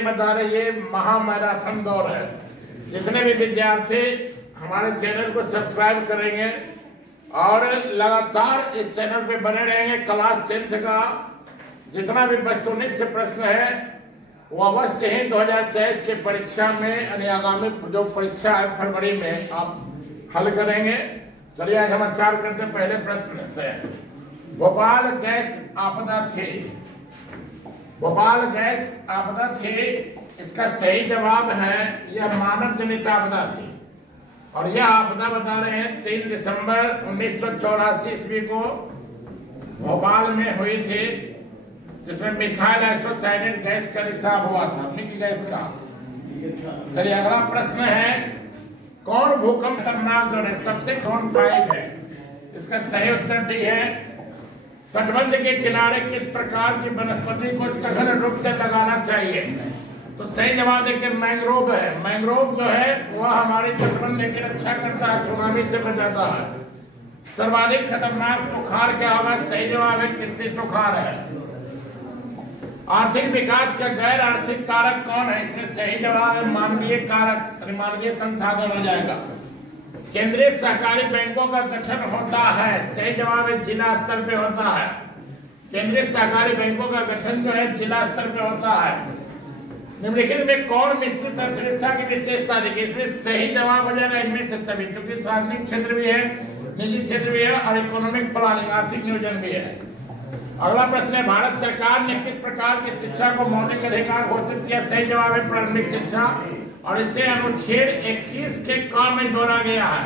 बता रहे ये महामैराथन दौड़ है। जितने भी विद्यार्थी हमारे चैनल को सब्सक्राइब करेंगे और लगातार इस चैनल पे बने रहेंगे, क्लास 10th का जितना भी वस्तुनिष्ठ प्रश्न है वो अवश्य ही 2023 के परीक्षा में यानी आगामी जो परीक्षा है फरवरी में आप हल करेंगे। चलिए आज हम स्टार्ट करते हैं पहले प्रश्न से। भोपाल गैस आपदा थी, भोपाल गैस आपदा थी, इसका सही जवाब है यह मानव जनित आपदा थी और यह आपदा बता रहे हैं 3 दिसंबर 1984 ईस्वी को भोपाल में हुई थी, जिसमें मिथाइल आइसोसाइनेट गैस का रिसाव हुआ था, मिथ गैस का। चलिए अगला प्रश्न है, कौन भूकंप खतरनाक दौर है? सबसे कौन 5 है? इसका सही उत्तर डी है तटबंध के किनारे किस प्रकार की वनस्पति को सघन रूप से लगाना चाहिए? तो सही जवाब देखिए मैंग्रोव है। मैंग्रोव जो है वह हमारी तटबंध की रक्षा करता है, सुनामी से बचाता है। सर्वाधिक खतरनाक सुखाड़ क्या होगा? सही जवाब है कृषि सुखाड़ है। आर्थिक विकास का गैर आर्थिक कारक कौन है? इसमें सही जवाब है मानवीय कारक, मानवीय संसाधन हो जाएगा। केंद्रीय सहकारी बैंकों का गठन होता है, सही जवाब है जिला स्तर पे होता है। केंद्रीय सहकारी बैंकों का गठन जो है जिला स्तर पे होता है। निम्नलिखित में कौन मिश्रित अर्थव्यवस्था की विशेषता देखिए? इसमें सही जवाब हो जाएगा इनमें से सभी, क्योंकि सार्वजनिक क्षेत्र भी है, निजी क्षेत्र भी है और इकोनॉमिक प्लानिंग आर्थिक नियोजन भी है। अगला प्रश्न है, भारत सरकार ने किस प्रकार की शिक्षा को मौलिक अधिकार घोषित किया? सही जवाब है प्रारंभिक शिक्षा और इसे अनुच्छेद 21 के क में जोड़ा गया है।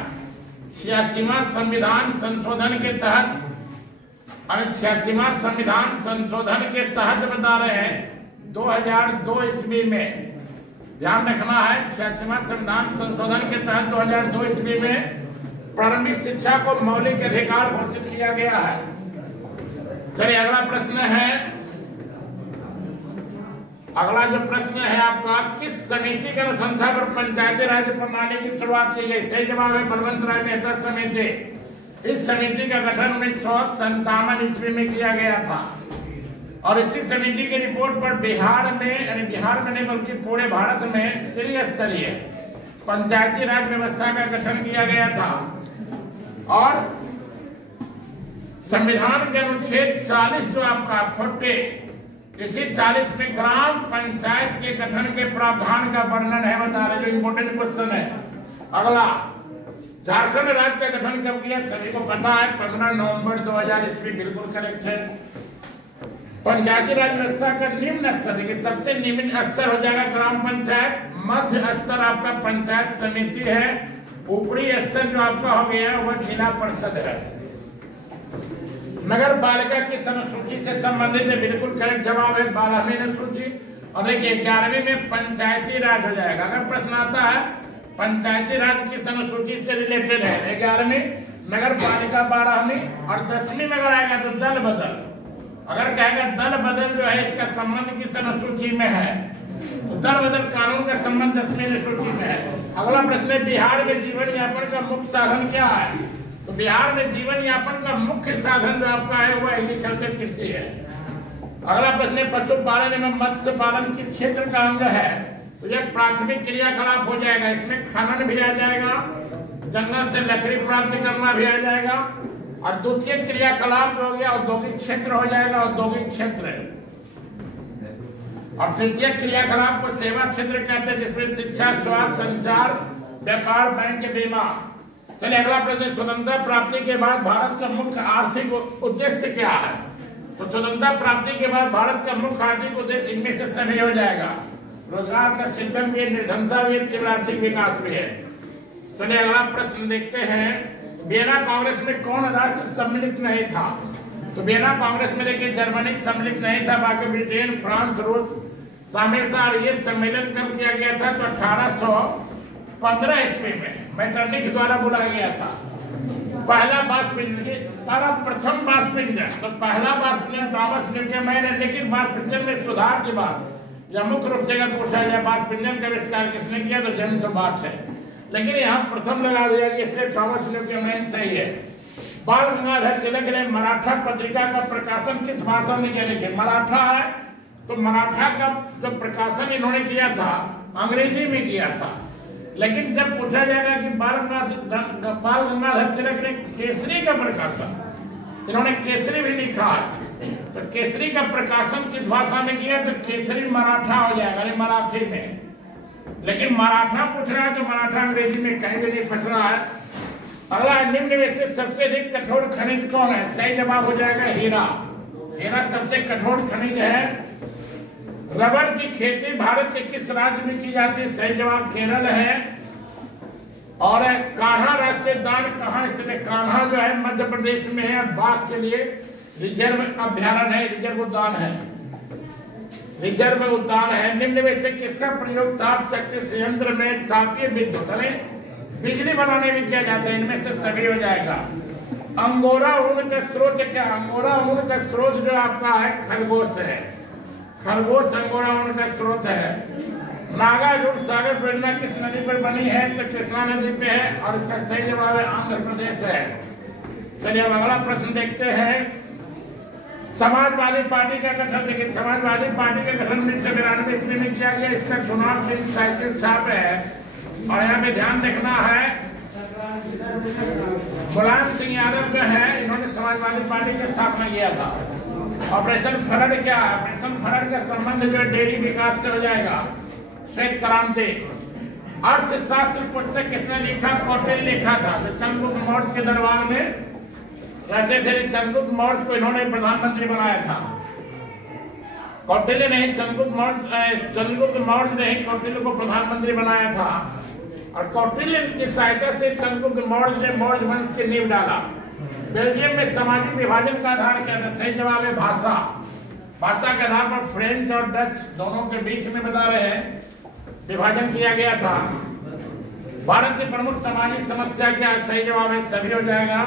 86वां संविधान संशोधन के तहत 86वां संविधान संशोधन के तहत बता रहे हैं 2002 ईस्वी में, ध्यान रखना है 86वां संविधान संशोधन के तहत 2002 ईस्वी में प्रारंभिक शिक्षा को मौलिक अधिकार घोषित किया गया है। चलिए अगला प्रश्न है, अगला जो प्रश्न है आपका, किस समिति के अनुशंसा पर पंचायती राज प्रणाली की शुरुआत की गई? सही जवाब है बलवंत राय मेहता समिति। इस समिति का गठन 1957 ईस्वी में किया गया था और इसी समिति की रिपोर्ट पर बिहार में, यानी बिहार में नहीं बल्कि पूरे भारत में त्रिस्तरीय पंचायती राज व्यवस्था का गठन किया गया था और संविधान के अनुच्छेद 40 जो आपका 40, इसी 40 में ग्राम पंचायत के गठन के प्रावधान का वर्णन है, बता रहे जो इंपोर्टेंट क्वेश्चन है। अगला, झारखंड राज्य का गठन कब किया? सभी को पता है 15 नवंबर 2000 ईस्वी, बिल्कुल करेक्ट है। पंचायती राज व्यवस्था का निम्न स्तर देखिए, सबसे निम्न स्तर हो जाएगा ग्राम पंचायत, मध्य स्तर आपका पंचायत समिति है, ऊपरी स्तर जो आपका हो गया वह जिला परिषद है। नगर पालिका की अनुसूची से संबंधित है, बिल्कुल करेक्ट जवाब है 12वीं अनुसूची। और देखिए 11वीं में पंचायती राज हो जाएगा। अगर प्रश्न आता है पंचायती राज किस अनुसूची से रिलेटेड है, 11वीं, नगर पालिका 12वीं और 10वीं में अगर आएगा तो दल बदल। अगर कहेगा दल बदल जो है इसका संबंध किस अनुसूची में है, तो दल बदल कानून का संबंध 10वीं अनुसूची में है। अगला प्रश्न है, बिहार में जीवन यापन का मुख्य साधन क्या है? तो बिहार में जीवन यापन का मुख्य साधन जो आपका है वह एग्रीकल्चर कृषि है। अगला प्रश्न है, पशुपालन एवं मत्स्य पालन किस क्षेत्र का अंग है? तो यह प्राथमिक क्रियाकलाप हो जाएगा, इसमें खनन भी आ जाएगा, जंगल से लकड़ी प्राप्त करना भी आ जाएगा और द्वितीय क्रियाकलाप जो हो गया औद्योगिक क्षेत्र हो जाएगा, औद्योगिक क्षेत्र। और तृतीय क्रियाकलाप को सेवा क्षेत्र कहते हैं, जिसमें शिक्षा, स्वास्थ्य, संचार, व्यापार, बैंक, बीमा। चलिए अगला प्रश्न, स्वतंत्रता प्राप्ति के बाद भारत का मुख्य आर्थिक उद्देश्य क्या है? तो स्वतंत्रता प्राप्ति के बाद भारत का मुख्य आर्थिक उद्देश्य इनमें से सभी हो जाएगा, रोजगार का सृजन भी, निर्धनता भी, तीव्र आर्थिक विकास भी है। चलिए अगला प्रश्न देखते हैं, वियना कांग्रेस में कौन राष्ट्र सम्मिलित नहीं था? तो वियना कांग्रेस में देखिए जर्मनी सम्मिलित नहीं था, बाकी ब्रिटेन, फ्रांस, रूस शामिल था। और ये सम्मेलन कब किया गया था? तो 1815 ईस्वी में मेटरनिख द्वारा बुलाया गया था। पहला प्रथम वाष्पिंजन, तो पहला वाष्पिंजन थॉमस न्यूटन ने, लेकिन वाष्पिंजन में सुधार के बाद या मुख्य रूप से अगर पूछा जाए वाष्पिंजन का आविष्कार किसने किया तो जेम्स वाट है, लेकिन यहाँ प्रथम लगा दिया गया इसलिए थॉमस न्यूटन सही है। बाल गंगाधर तिलक ने मराठा पत्रिका का प्रकाशन किस भाषा में किया? देखिए मराठा है तो मराठा का जो प्रकाशन इन्होंने किया था अंग्रेजी में किया था, लेकिन जब पूछा जाएगा कि बाल गंगाधर तिलक ने केसरी का प्रकाशन, इन्होंने केसरी भी लिखा है, तो केसरी का प्रकाशन किस भाषा में किया, तो केसरी मराठा हो जाएगा, यानी मराठी में। लेकिन मराठा पूछ रहा है तो मराठा अंग्रेजी में कहीं भी नहीं पूछ रहा है। अगला, निम्न में से सबसे अधिक कठोर खनिज कौन है? सही जवाब हो जाएगा हीरा। हीरा सबसे कठोर खनिज है। रबड़ की खेती भारत के किस राज्य में की जाती है? सही जवाब केरल है। और कान्हा राष्ट्रीय उद्यान कहाँ स्थित है? कान्हा जो है मध्य प्रदेश में है, बाघ के लिए रिजर्व अभ्यारण्य है, रिजर्व उद्यान है, रिजर्व उद्यान है। निम्न में से किसका प्रयोग ताप शक्ति संयंत्र में तापीय विद्युत बिजली बनाने में किया जाता है? इनमें से सभी हो जाएगा। अंगोरा ऊन का स्रोत क्या? अंगोरा ऊन का स्रोत जो आपका है खरगोश है, खरगोश अंगोरा ऊन का स्रोत है। नागार्जुन सागर परियोजना किस नदी पर बनी है? तो कृष्णा नदी पे है, और इसका सही जवाब है आंध्र प्रदेश है। चलिए अब अगला प्रश्न देखते हैं। समाजवादी पार्टी का गठन देखिए, समाजवादी पार्टी का गठन 1992 ईस्वी में किया गया। इसका चुनाव चिन्ह साइकिल छाप है, और यहाँ पे ध्यान रखना है मुलायम सिंह यादव जो है, इन्होंने समाजवादी पार्टी की स्थापना किया था। ऑपरेशन फ्लड क्या है? ऑपरेशन फ्लड का संबंध जो डेयरी विकास से हो जाएगा। श्वेत क्रांति। अर्थशास्त्र पुस्तक किसने लिखा? कौटिल्य लिखा था, जो चंद्रगुप्त मौर्य के दरबार में रहते थे। चंद्रगुप्त मौर्य को इन्होंने प्रधानमंत्री बनाया था। कौटिल्य नहीं, चंद्रगुप्त मौर्य ने कौटिल्य को प्रधानमंत्री बनाया था, और कौटिल्य की सहायता से चंद्रगुप्त मौर्य ने मौर्य वंश की नींव डाला। बेल्जियम में सामाजिक विभाजन का आधार क्या है? सही जवाब है भाषा। भाषा के आधार पर फ्रेंच और डच दोनों के बीच में बता रहे हैं विभाजन किया गया था। भारत की प्रमुख सामाजिक समस्या क्या है? सही जवाब है सभी हो जाएगा।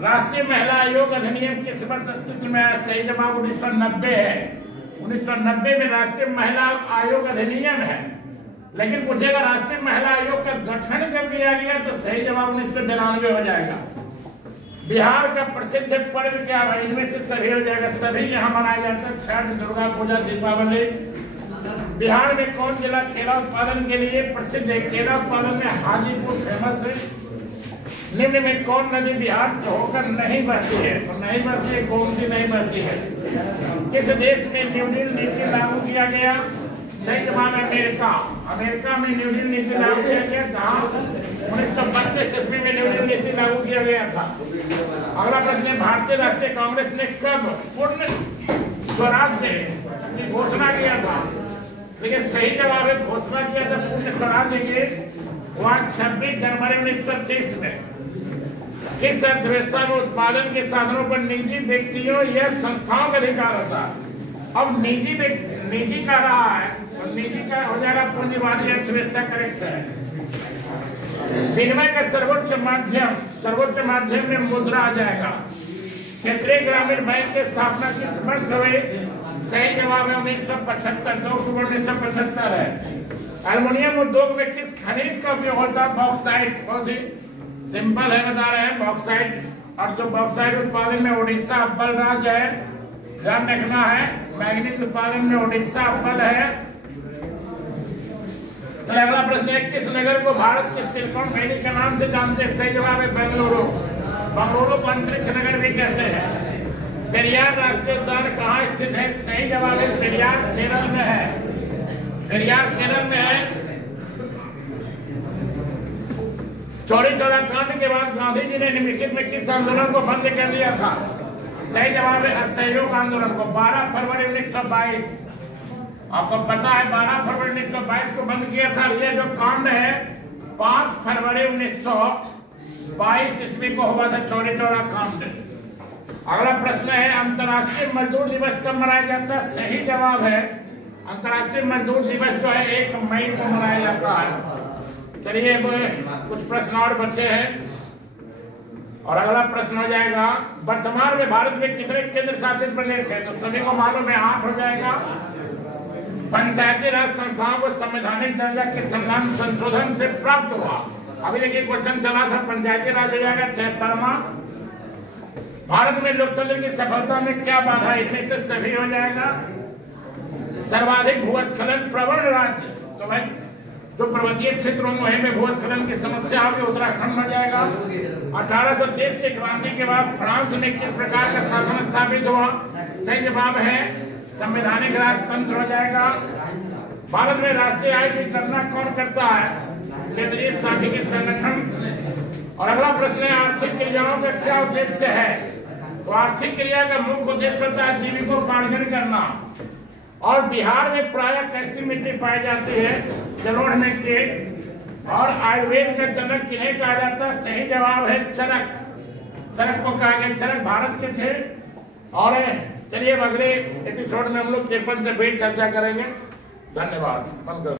राष्ट्रीय महिला आयोग अधिनियम किस वर्ष अस्तित्व में आया? सही जवाब 1990 है। 1990 में राष्ट्रीय महिला आयोग अधिनियम है, लेकिन पूछेगा राष्ट्रीय महिला आयोग का गठन कब किया गया? तो सही जवाब 1992 हो जाएगा। बिहार का प्रसिद्ध पर्व क्या है? इनमें से सभी हो जाएगा, सभी यहाँ मनाया जाता है। छठ, दुर्गा पूजा, दीपावली। बिहार में कौन जिला केला उत्पादन के लिए प्रसिद्ध है? केला उत्पादन में हाजीपुर फेमस है। निम्न में कौन नदी बिहार से होकर नहीं बहती है? तो नहीं बहती है, कौन सी नहीं बहती है? किस देश में न्यू डील नीति लागू किया गया? सही जवाब है अमेरिका। अमेरिका में न्यू डील नीति लागू किया गया, जहाँ 1932 ईस्वी में न्यू डील नीति लागू किया गया था। अगला प्रश्न है, भारतीय राष्ट्रीय कांग्रेस ने कब पूर्ण स्वराज्य की घोषणा किया था? लेकिन सही जवाब है घोषणा किया था पूर्ण स्वराज्य की वहाँ 26 जनवरी 1930 में। किस अर्थव्यवस्था में उत्पादन के साधनों पर निजी व्यक्तियों या संस्थाओं का अधिकार होता है? अब निजी का रहा है, तो निजी का हो जाएगा पूंजीवादी अर्थव्यवस्था करेक्ट है। विनिमय का सर्वोच्च माध्यम में मुद्रा आ जाएगा। क्षेत्रीय ग्रामीण बैंक की स्थापना किस वर्ष हुई? सही जवाब है 1975, 2 अक्टूबर 1975 है। एल्युमिनियम उद्योग में किस खनिज का उपयोग होता है? बॉक्साइट। बहुत ही सिंपल है, बता रहे हैं बॉक्साइट। और जो बॉक्साइट उत्पादन में उड़ीसा अव्वल राज्य है, ध्यान रखना है। मैग्नीज उत्पादन में उड़ीसा अव्वल है। चलिए अगला प्रश्न है, किस नगर को भारत के सिलिकॉन वैली के नाम से जानते हैं? सही जवाब है बेंगलुरु। बेंगलुरु को अंतरिक्ष नगर भी कहते हैं। पेरियार राष्ट्रीय उद्यान कहाँ स्थित है? सही जवाब है पेरियार केरल में है। पेरियार केरल में है। चौरी चौरा कांड के बाद गांधी जी ने निम्नलिखित में किस आंदोलन को बंद कर दिया था? सही जवाब है असहयोग आंदोलन को। 12 फरवरी 1922, आपको पता है 12 फरवरी 1922 को बंद किया था। ये जो कांड है 5 फरवरी 1922 ईस्वी को हुआ था, चौरी चौरा कांड। अगला प्रश्न है, अंतर्राष्ट्रीय मजदूर दिवस कब मनाया जाता है? सही जवाब है अंतर्राष्ट्रीय मजदूर दिवस जो है 1 मई को मनाया जाता है। चलिए कुछ प्रश्न और बचे हैं, और अगला प्रश्न हो जाएगा, वर्तमान में भारत में कितने केंद्र शासित प्रदेश है? तो सभी को मालूम है 8 हो जाएगा। पंचायती राज संस्थाओं को संवैधानिक दर्जा के संशोधन से प्राप्त हुआ। अभी देखिए क्वेश्चन चला था, पंचायती राज हो जाएगा 73वां। भारत में लोकतंत्र की सफलता में क्या बाधा? इनमें से सभी हो जाएगा। सर्वाधिक भूस्खलन प्रवण राज्य, तो भाई जो पर्वतीय क्षेत्रों में भूस्खलन की समस्या होगी उत्तराखंड में जाएगा। 1830 की क्रांति के बाद फ्रांस में किस प्रकार का शासन स्थापित हुआ? सही जवाब है संवैधानिक राजतंत्र हो जाएगा। भारत में राष्ट्रीय आय की गणना कौन करता है? केंद्रीय सांख्यिकी संगठन। और अगला प्रश्न है आर्थिक क्रियाओं का क्या उद्देश्य है? तो आर्थिक क्रिया का मुख्य उद्देश्य होता है जीविकोपार्जन करना। और बिहार में प्रायः कैसी मिट्टी पाई जाती है? जलोढ़ मिट्टी। और आयुर्वेद का जनक किन्हें कहा जाता है? सही जवाब है चरक। चरक को कहा गया, चरक भारत के थे। और चलिए अगले एपिसोड में हम लोग 53 से फिर चर्चा करेंगे। धन्यवाद।